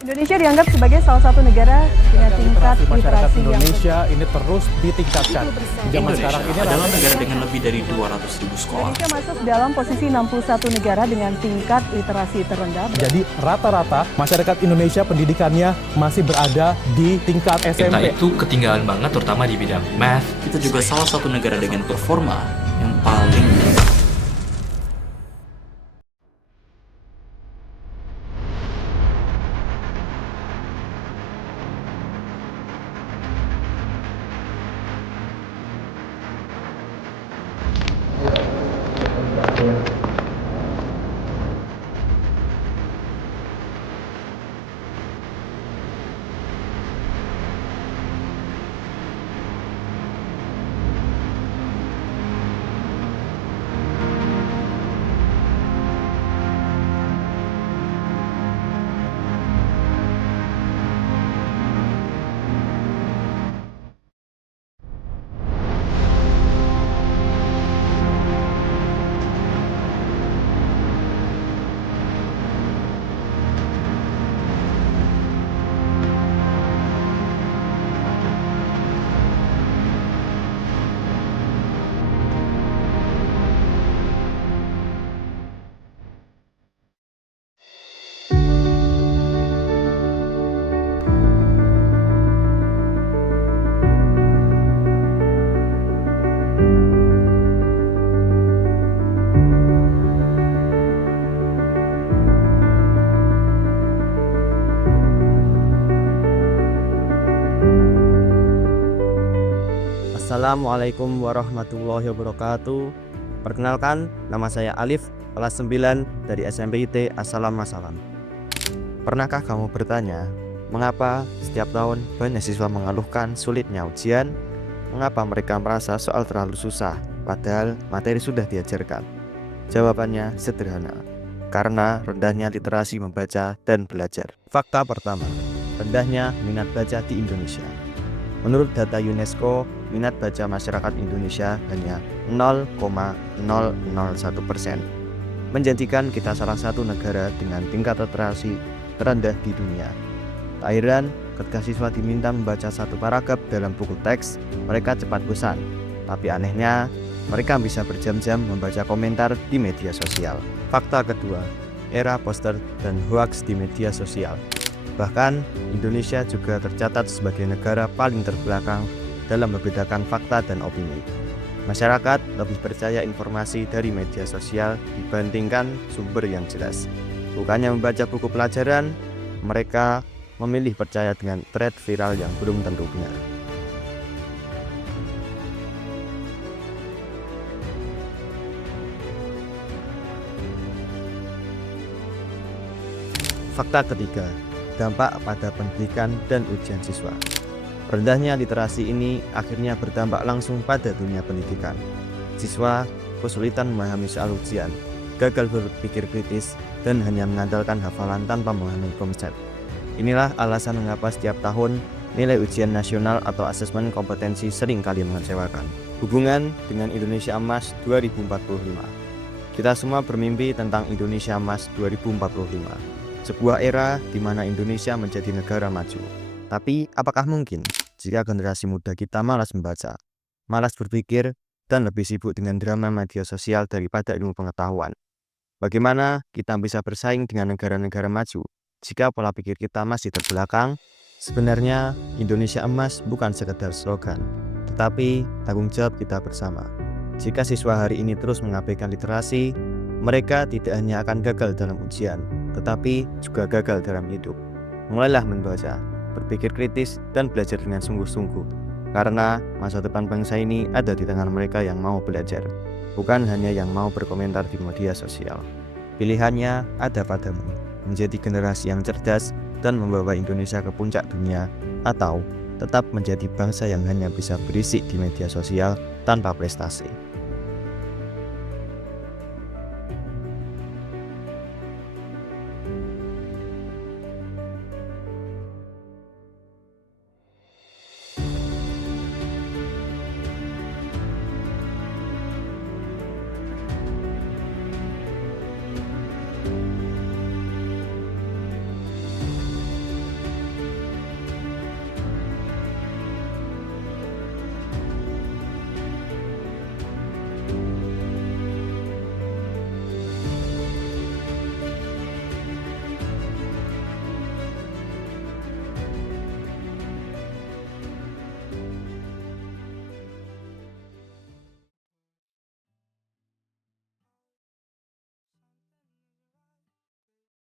Indonesia dianggap sebagai salah satu negara dengan tingkat masyarakat literasi yang Indonesia ini terus ditingkatkan. Zaman sekarang ini adalah negara dengan lebih dari 200.000 sekolah. Indonesia masuk dalam posisi 61 negara dengan tingkat literasi terendah. Jadi rata-rata masyarakat Indonesia pendidikannya masih berada di tingkat Kita SMP. itu ketinggalan banget terutama di bidang math. Kita juga salah satu negara dengan performa yang paling Assalamualaikum warahmatullahi wabarakatuh. Perkenalkan, nama saya Alif, kelas 9 dari SMPIT Assalam Masalam. Pernahkah kamu bertanya, mengapa setiap tahun banyak siswa mengeluhkan sulitnya ujian? Mengapa mereka merasa soal terlalu susah, padahal materi sudah diajarkan? Jawabannya sederhana, karena rendahnya literasi membaca dan belajar. Fakta pertama, rendahnya minat baca di Indonesia. Menurut data UNESCO, minat baca masyarakat Indonesia hanya 0,001%, menjadikan kita salah satu negara dengan tingkat literasi terendah di dunia. Tak heran, ketika siswa diminta membaca satu paragraf dalam buku teks, mereka cepat bosan. Tapi anehnya, mereka bisa berjam-jam membaca komentar di media sosial. Fakta kedua, era poster dan hoaks di media sosial. Bahkan, Indonesia juga tercatat sebagai negara paling terbelakang dalam membedakan fakta dan opini. Masyarakat lebih percaya informasi dari media sosial dibandingkan sumber yang jelas. Bukannya membaca buku pelajaran, mereka memilih percaya dengan thread viral yang belum tentu benar. Fakta ketiga, dampak pada pendidikan dan ujian siswa. Rendahnya literasi ini akhirnya berdampak langsung pada dunia pendidikan. Siswa kesulitan memahami soal ujian, gagal berpikir kritis, dan hanya mengandalkan hafalan tanpa memahami konsep. Inilah alasan mengapa setiap tahun nilai ujian nasional atau asesmen kompetensi sering kali mengecewakan. Hubungan dengan Indonesia Emas 2045. Kita semua bermimpi tentang Indonesia Emas 2045. Sebuah era di mana Indonesia menjadi negara maju. Tapi apakah mungkin jika generasi muda kita malas membaca, malas berpikir, dan lebih sibuk dengan drama media sosial daripada ilmu pengetahuan? Bagaimana kita bisa bersaing dengan negara-negara maju jika pola pikir kita masih terbelakang? Sebenarnya Indonesia Emas bukan sekedar slogan, tetapi tanggung jawab kita bersama. Jika siswa hari ini terus mengabaikan literasi, mereka tidak hanya akan gagal dalam ujian, tetapi juga gagal dalam hidup. Mulailah membaca, berpikir kritis, dan belajar dengan sungguh-sungguh. Karena masa depan bangsa ini ada di tangan mereka yang mau belajar, bukan hanya yang mau berkomentar di media sosial. Pilihannya ada padamu, menjadi generasi yang cerdas dan membawa Indonesia ke puncak dunia, atau tetap menjadi bangsa yang hanya bisa berisik di media sosial tanpa prestasi.